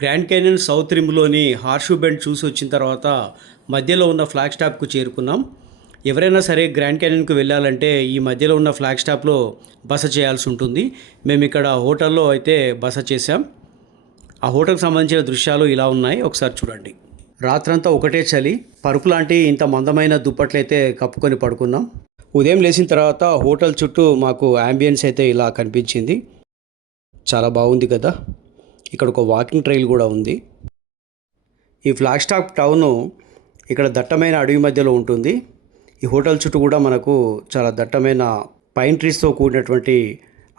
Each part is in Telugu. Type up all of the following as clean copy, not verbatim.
గ్రాండ్ క్యానియన్ సౌత్ రిమ్లోని హార్షూ బెండ్ చూసి వచ్చిన తర్వాత మధ్యలో ఉన్న ఫ్లాగ్ స్టాప్కు చేరుకున్నాం. ఎవరైనా సరే గ్రాండ్ క్యానియన్కు వెళ్ళాలంటే ఈ మధ్యలో ఉన్న ఫ్లాగ్ స్టాప్లో బస చేయాల్సి ఉంటుంది. మేము ఇక్కడ హోటల్లో అయితే బస చేశాం. ఆ హోటల్కి సంబంధించిన దృశ్యాలు ఇలా ఉన్నాయి, ఒకసారి చూడండి. రాత్రంతా ఒకటే చలి, పరుపు లాంటి ఇంత మందమైన దుప్పట్లయితే కప్పుకొని పడుకున్నాం. ఉదయం లేచిన తర్వాత హోటల్ చుట్టూ మాకు యాంబియన్స్ అయితే ఇలా కనిపించింది. చాలా బాగుంది కదా. ఇక్కడ ఒక వాకింగ్ ట్రైల్ కూడా ఉంది. ఈ ఫ్లాగ్ స్టాప్ టౌను ఇక్కడ దట్టమైన అడవి మధ్యలో ఉంటుంది. ఈ హోటల్ చుట్టూ కూడా మనకు చాలా దట్టమైన పైన్ ట్రీస్తో కూడినటువంటి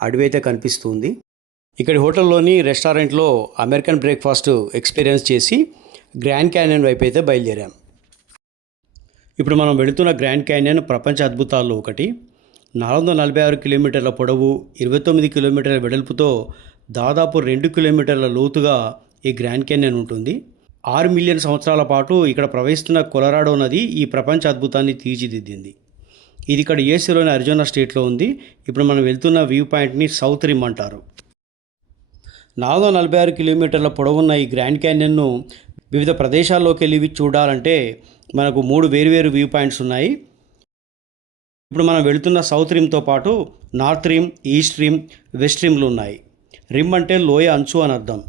అడవి అయితే కనిపిస్తుంది. ఇక్కడ హోటల్లోని రెస్టారెంట్లో అమెరికన్ బ్రేక్ఫాస్ట్ ఎక్స్పీరియన్స్ చేసి గ్రాండ్ క్యానియన్ వైపు అయితే బయలుదేరాం. ఇప్పుడు మనం వెళుతున్న గ్రాండ్ క్యానియన్ ప్రపంచ అద్భుతాల్లో ఒకటి. 446 కిలోమీటర్ల పొడవు, 29 కిలోమీటర్ల వెడల్పుతో దాదాపు 2 కిలోమీటర్ల లోతుగా ఈ గ్రాండ్ క్యానియన్ ఉంటుంది. 6 మిలియన్ సంవత్సరాల పాటు ఇక్కడ ప్రవహిస్తున్న కొలరాడో నది ఈ ప్రపంచ అద్భుతాన్ని తీర్చిదిద్దింది. ఇది ఇక్కడ యూఎస్ఏలోని అరిజోనా స్టేట్లో ఉంది. ఇప్పుడు మనం వెళ్తున్న వ్యూ పాయింట్ని సౌత్ రిమ్ అంటారు. 446 కిలోమీటర్ల పొడవున్న ఈ గ్రాండ్ క్యానియన్ను వివిధ ప్రదేశాల్లోకి వెళ్ళి చూడాలంటే మనకు 3 వేరువేరు వ్యూ పాయింట్స్ ఉన్నాయి. ఇప్పుడు మనం వెళుతున్న సౌత్ రిమ్తో పాటు North Rim, East Rim, West రిమ్లు ఉన్నాయి. రిమ్ అంటే లోయ అంచు అని అర్థం.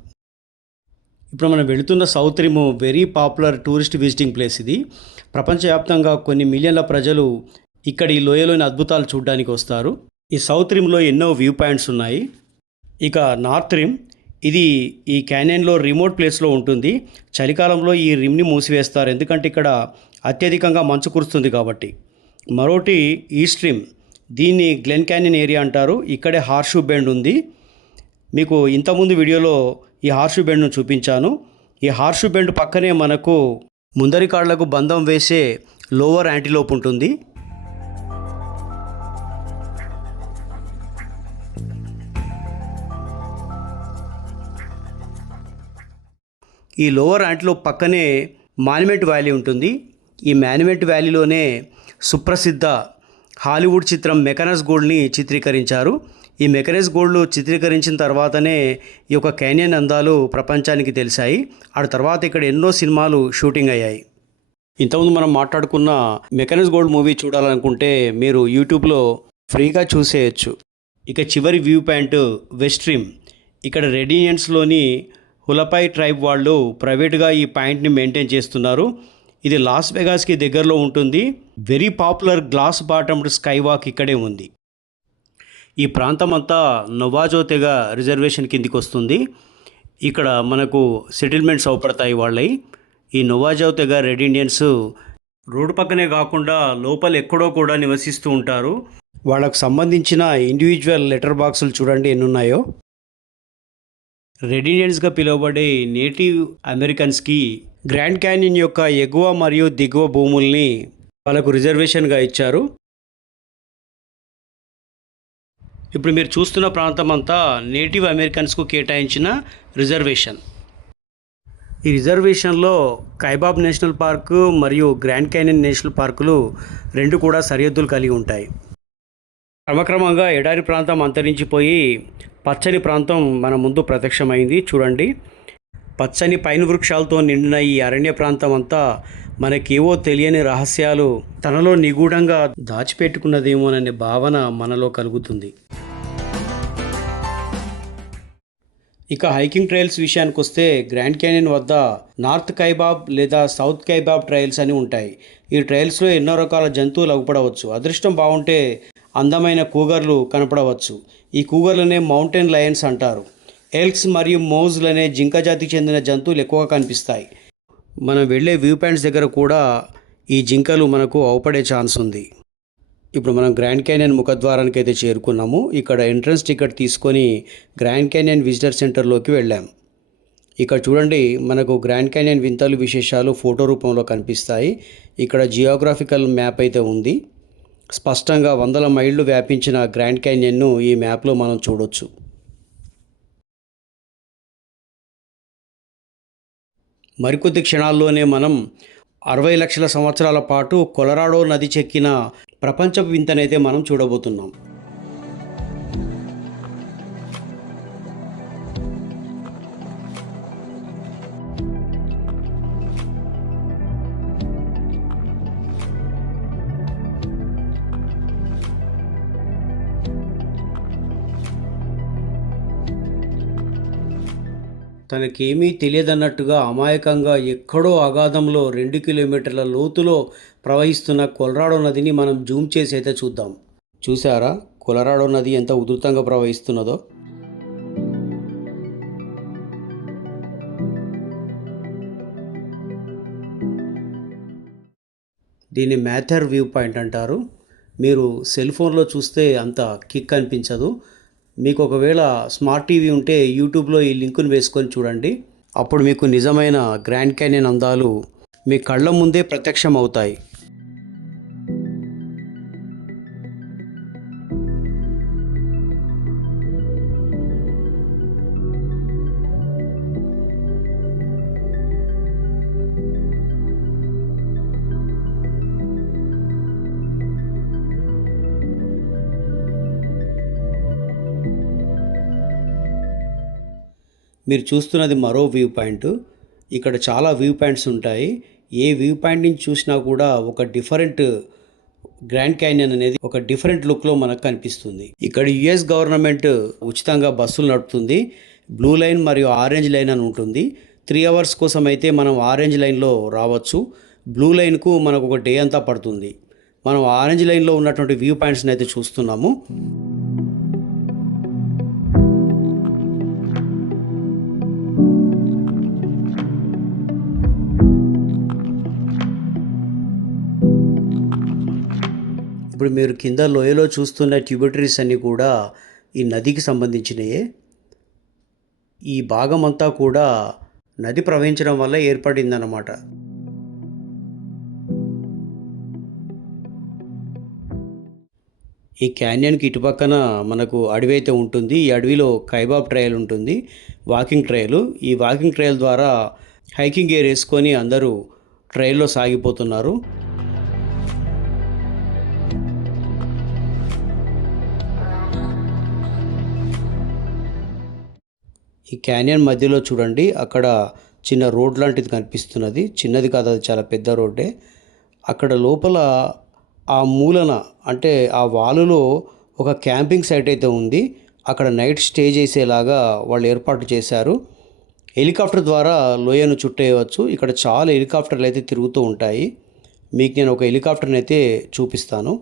ఇప్పుడు మనం వెళుతున్న south rim very popular tourist visiting place. ఇది ప్రపంచవ్యాప్తంగా కొన్ని మిలియన్ల ప్రజలు ఇక్కడ ఈ లోయలోని అద్భుతాలు చూడడానికి వస్తారు. ఈ సౌత్ రిమ్లో ఎన్నో వ్యూ పాయింట్స్ ఉన్నాయి. ఇక నార్త్ రిమ్, ఇది ఈ క్యానియన్లో రిమోట్ ప్లేస్లో ఉంటుంది. చలికాలంలో ఈ రిమ్ని మూసివేస్తారు, ఎందుకంటే ఇక్కడ అత్యధికంగా మంచు కురుస్తుంది కాబట్టి. మరోటి ఈస్ట్ రిమ్, దీన్ని గ్లెన్ క్యానియన్ ఏరియా అంటారు. ఇక్కడే హార్షూ బెండ్ ఉంది. మీకు ఇంతకుముందు వీడియోలో ఈ హార్షూ బెండ్ను చూపించాను. ఈ హార్షూ బెండ్ పక్కనే మనకు ముందరి కాళ్లకు బంధం వేసే లోవర్ యాంటిలోప్ ఉంటుంది. ఈ లోవర్ యాంటిలోప్ పక్కనే మాన్యుమెంట్ వ్యాలీ ఉంటుంది. ఈ మాన్యుమెంట్ వ్యాలీలోనే సుప్రసిద్ధ హాలీవుడ్ చిత్రం మెకనస్ గోల్డ్ని చిత్రీకరించారు. ఈ మెకనస్ గోల్డ్ చిత్రీకరించిన తర్వాతనే ఈ యొక్క క్యానియన్ అందాలు ప్రపంచానికి తెలిసాయి. ఆ తర్వాత ఇక్కడ ఎన్నో సినిమాలు షూటింగ్ అయ్యాయి. ఇంతకుముందు మనం మాట్లాడుకున్న మెకనస్ గోల్డ్ మూవీ చూడాలనుకుంటే మీరు యూట్యూబ్లో ఫ్రీగా చూసేయచ్చు. ఇక చివరి వ్యూ పాయింట్ వెస్ట్ రిమ్. ఇక్కడ రెడ్ ఇండియన్స్లోని హులపై ట్రైబ్ వాళ్ళు ప్రైవేట్గా ఈ పాయింట్ని మెయింటైన్ చేస్తున్నారు. ఇది లాస్ వెగాస్కి దగ్గరలో ఉంటుంది. Very popular glass bottomed sky walk ఇక్కడే ఉంది. ఈ ప్రాంతం అంతా నవాజో తెగ రిజర్వేషన్ కిందికి వస్తుంది. ఇక్కడ మనకు సెటిల్మెంట్స్ అవపడతాయి వాళ్ళవి. ఈ నవాజో తెగ రెడ్ ఇండియన్స్ రోడ్డు పక్కనే కాకుండా లోపల ఎక్కడో కూడా నివసిస్తూ ఉంటారు. వాళ్ళకు సంబంధించిన ఇండివిజువల్ లెటర్ బాక్సులు చూడండి ఎన్ని ఉన్నాయో. రెడ్ ఇండియన్స్గా పిలువబడే నేటివ్ అమెరికన్స్కి గ్రాండ్ క్యానియన్ యొక్క ఎగువ మరియు దిగువ భూముల్ని వాళ్ళకు రిజర్వేషన్గా ఇచ్చారు. ఇప్పుడు మీరు చూస్తున్న ప్రాంతం అంతా నేటివ్ అమెరికన్స్కు కేటాయించిన రిజర్వేషన్. ఈ రిజర్వేషన్లో కైబాబ్ నేషనల్ పార్కు మరియు గ్రాండ్ క్యానియన్ నేషనల్ పార్కులు రెండు కూడా సరిహద్దులు కలిగి ఉంటాయి. క్రమక్రమంగా ఎడారి ప్రాంతం అంతరించిపోయి పచ్చని ప్రాంతం మన ముందు ప్రత్యక్షమైంది. చూడండి, పచ్చని పైన్ వృక్షాలతో నిండిన ఈ అరణ్య ప్రాంతం అంతా మనకేవో తెలియని రహస్యాలు తనలో నిగూఢంగా దాచిపెట్టుకున్నదేమోననే భావన మనలో కలుగుతుంది. ఇక హైకింగ్ ట్రయల్స్ విషయానికి వస్తే గ్రాండ్ క్యానియన్ వద్ద నార్త్ కైబాబ్ లేదా సౌత్ కైబాబ్ ట్రయల్స్ అని ఉంటాయి. ఈ ట్రయల్స్లో ఎన్నో రకాల జంతువులు అగుపడవచ్చు. అదృష్టం బాగుంటే అందమైన కూగర్లు కనపడవచ్చు. ఈ కూగర్లనే మౌంటైన్ లయన్స్ అంటారు. ఎల్క్స్ మరియు మౌజ్లనే జింక జాతికి చెందిన జంతువులు ఎక్కువగా కనిపిస్తాయి. మనం వెళ్ళే వ్యూ పాయింట్స్ దగ్గర కూడా ఈ జింకలు మనకు అవపడే ఛాన్స్ ఉంది. ఇప్పుడు మనం గ్రాండ్ క్యానియన్ ముఖద్వారానికి అయితే చేరుకున్నాము. ఇక్కడ ఎంట్రన్స్ టికెట్ తీసుకొని గ్రాండ్ క్యానియన్ విజిటర్ సెంటర్లోకి వెళ్ళాం. ఇక్కడ చూడండి, మనకు గ్రాండ్ క్యానియన్ వింతలు విశేషాలు ఫోటో రూపంలో కనిపిస్తాయి. ఇక్కడ జియోగ్రాఫికల్ మ్యాప్ అయితే ఉంది. స్పష్టంగా 100 మైళ్ళు వ్యాపించిన గ్రాండ్ క్యానియన్ను ఈ మ్యాప్లో మనం చూడొచ్చు. మరికొద్ది క్షణాల్లోనే మనం 60 లక్షల సంవత్సరాల పాటు కొలరాడో నది చెక్కిన ప్రపంచపు వింతనైతే మనం చూడబోతున్నాం. తనకేమీ తెలియదన్నట్టుగా అమాయకంగా ఎక్కడో అగాధంలో 2 కిలోమీటర్ల లోతులో ప్రవహిస్తున్న కొలరాడో నదిని మనం జూమ్ చేసి అయితే చూద్దాం. చూసారా కొలరాడో నది ఎంత ఉధృతంగా ప్రవహిస్తున్నదో? దీన్ని మ్యాథర్ వ్యూ పాయింట్ అంటారు. మీరు సెల్ ఫోన్లో చూస్తే అంత కిక్ అనిపించదు. మీకు ఒకవేళ స్మార్ట్ టీవీ ఉంటే యూట్యూబ్లో ఈ లింకును వేసుకొని చూడండి. అప్పుడు మీకు నిజమైన గ్రాండ్ క్యానియన్ అందాలు మీ కళ్ళ ముందే ప్రత్యక్షం అవుతాయి. మీరు చూస్తున్నది మరో వ్యూ పాయింట్. ఇక్కడ చాలా వ్యూ పాయింట్స్ ఉంటాయి. ఏ వ్యూ పాయింట్ నుంచి చూసినా కూడా ఒక డిఫరెంట్ గ్రాండ్ క్యానియన్ అనేది ఒక డిఫరెంట్ లుక్లో మనకు కనిపిస్తుంది. ఇక్కడ యుఎస్ గవర్నమెంట్ ఉచితంగా బస్సులు నడుపుతుంది. బ్లూ లైన్ మరియు ఆరెంజ్ లైన్ అని ఉంటుంది. 3 అవర్స్ కోసం అయితే మనం ఆరెంజ్ లైన్లో రావచ్చు. బ్లూ లైన్కు మనకు ఒక డే అంతా పడుతుంది. మనం ఆరెంజ్ లైన్లో ఉన్నటువంటి వ్యూ పాయింట్స్ని అయితే చూస్తున్నాము. ఇప్పుడు మీరు కింద లోయలో చూస్తున్న ట్యూబిటరీస్ అన్నీ కూడా ఈ నదికి సంబంధించినయే. ఈ భాగం అంతా కూడా నది ప్రవహించడం వల్ల ఏర్పడిందన్నమాట. ఈ క్యాన్యన్కి ఇటుపక్కన మనకు అడవి అయితే ఉంటుంది. ఈ అడవిలో కైబాబ్ ట్రయల్ ఉంటుంది, వాకింగ్ ట్రయల్. ఈ వాకింగ్ ట్రయల్ ద్వారా హైకింగ్ గేర్ వేసుకొని అందరూ ట్రయల్లో సాగిపోతున్నారు. ఈ క్యానియన్ మధ్యలో చూడండి, అక్కడ చిన్న రోడ్ లాంటిది కనిపిస్తున్నది. చిన్నది కాదు, అది చాలా పెద్ద రోడ్డే. అక్కడ లోపల ఆ మూలన అంటే ఆ వాలులో ఒక క్యాంపింగ్ సైట్ అయితే ఉంది. అక్కడ నైట్ స్టే చేసేలాగా వాళ్ళు ఏర్పాటు చేశారు. హెలికాప్టర్ ద్వారా లోయను చుట్టేయవచ్చు. ఇక్కడ చాలా హెలికాప్టర్లు అయితే తిరుగుతూ ఉంటాయి. మీకు నేను ఒక హెలికాప్టర్ని అయితే చూపిస్తాను.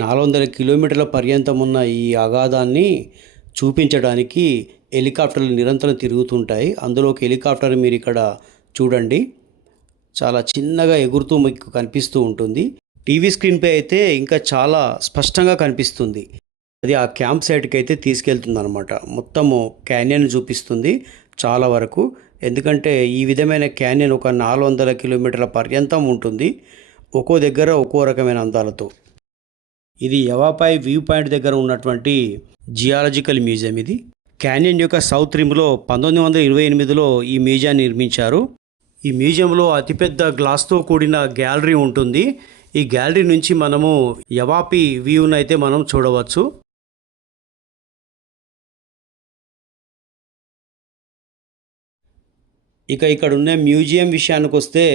నాలుగు 400 కిలోమీటర్ల పర్యంతం ఉన్న ఈ అగాధాన్ని చూపించడానికి హెలికాప్టర్లు నిరంతరం తిరుగుతుంటాయి. అందులో ఒక హెలికాప్టర్ మీరు ఇక్కడ చూడండి, చాలా చిన్నగా ఎగురుతూ మీకు కనిపిస్తూ ఉంటుంది. టీవీ స్క్రీన్పై అయితే ఇంకా చాలా స్పష్టంగా కనిపిస్తుంది. అది ఆ క్యాంప్ సైట్కి అయితే తీసుకెళ్తుంది అనమాట. మొత్తము క్యాన్యన్ చూపిస్తుంది చాలా వరకు. ఎందుకంటే ఈ విధమైన క్యాన్యన్ ఒక 400 కిలోమీటర్ల పర్యంతం ఉంటుంది, ఒక్కో దగ్గర ఒక్కో రకమైన అందాలతో. ఇది యవాపాయ్ వ్యూ పాయింట్ దగ్గర ఉన్నటువంటి జియాలజికల్ మ్యూజియం. ఇది క్యాన్యన్ యొక్క సౌత్ రిమ్లో 1928లో ఈ మ్యూజియాన్ని నిర్మించారు. ఈ మ్యూజియంలో అతిపెద్ద గ్లాస్తో కూడిన గ్యాలరీ ఉంటుంది. ఈ గ్యాలరీ నుంచి మనము యవాపి వ్యూను అయితే మనం చూడవచ్చు. ఇక ఇక్కడ ఉన్న మ్యూజియం విషయానికి వస్తే,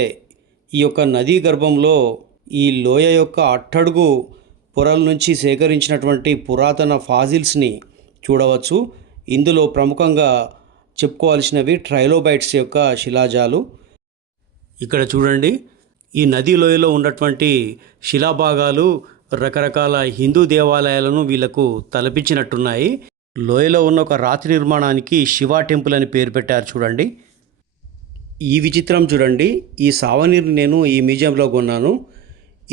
ఈ యొక్క నదీ గర్భంలో ఈ లోయ యొక్క అట్టడుగు పొరల నుంచి సేకరించినటువంటి పురాతన ఫాజిల్స్ని చూడవచ్చు. ఇందులో ప్రముఖంగా చెప్పుకోవాల్సినవి ట్రైలోబైట్స్ యొక్క శిలాజాలు. ఇక్కడ చూడండి, ఈ నదీ లోయలో ఉన్నటువంటి శిలాభాగాలు రకరకాల హిందూ దేవాలయాలను వీళ్లకు తలపించినట్టున్నాయి. లోయలో ఉన్న ఒక రాతి నిర్మాణానికి శివ టెంపుల్ అని పేరు పెట్టారు చూడండి. ఈ విచిత్రం చూడండి, ఈ సావనీర్ని నేను ఈ మ్యూజియంలో కొన్నాను.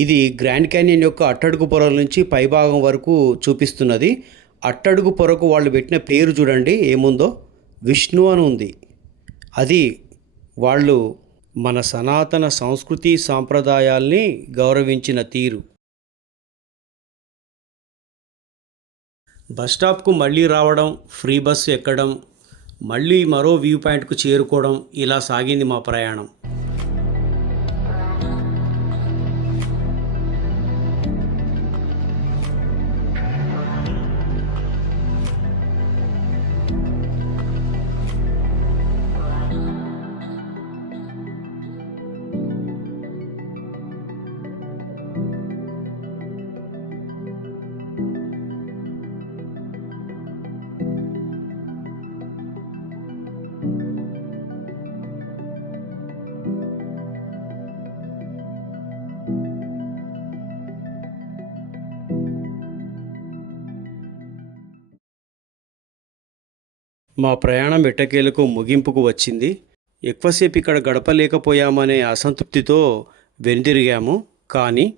ఇది గ్రాండ్ క్యానియన్ యొక్క అట్టడుగు పొరల నుంచి పైభాగం వరకు చూపిస్తున్నది. అట్టడుగు పొరకు వాళ్ళు పెట్టిన పేరు చూడండి ఏముందో, విష్ణు అని ఉంది. అది వాళ్ళు మన సనాతన సంస్కృతి సాంప్రదాయాల్ని గౌరవించిన తీరు. బస్ స్టాప్కు మళ్ళీ రావడం, ఫ్రీ బస్సు ఎక్కడం, మళ్ళీ మరో వ్యూ పాయింట్కు చేరుకోవడం, ఇలా సాగింది మా ప్రయాణం. మా ప్రయాణం ఎట్టకేలకు ముగింపుకు వచ్చింది. ఎక్కువసేపు ఇక్కడ గడపలేకపోయామనే అసంతృప్తితో వెనుదిరిగాము. కానీ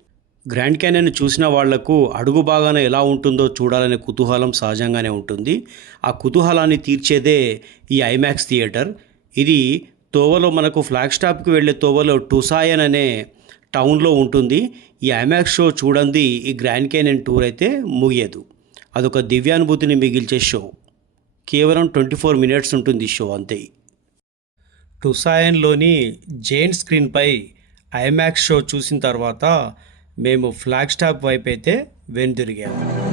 గ్రాండ్ క్యానియన్ చూసిన వాళ్లకు అడుగు భాగాన ఎలా ఉంటుందో చూడాలనే కుతూహలం సహజంగానే ఉంటుంది. ఆ కుతూహలాన్ని తీర్చేదే ఈ ఐమాక్స్ థియేటర్. ఇది తోవలో మనకు ఫ్లాగ్ స్టాప్కి వెళ్ళే తోవలో టుసాయన్ అనే టౌన్లో ఉంటుంది. ఈ ఐమాక్స్ షో చూడండి ఈ గ్రాండ్ క్యానియన్ టూర్ అయితే ముగియదు. అదొక దివ్యానుభూతిని మిగిల్చే షో. కేవలం 24 మినిట్స్ ఉంటుంది షో అంతే. టుసాయన్లోని జైంట్ స్క్రీన్పై ఐమాక్స్ షో చూసిన తర్వాత మేము ఫ్లాగ్ స్టాప్ వైపు అయితే వెనుదిరిగాము.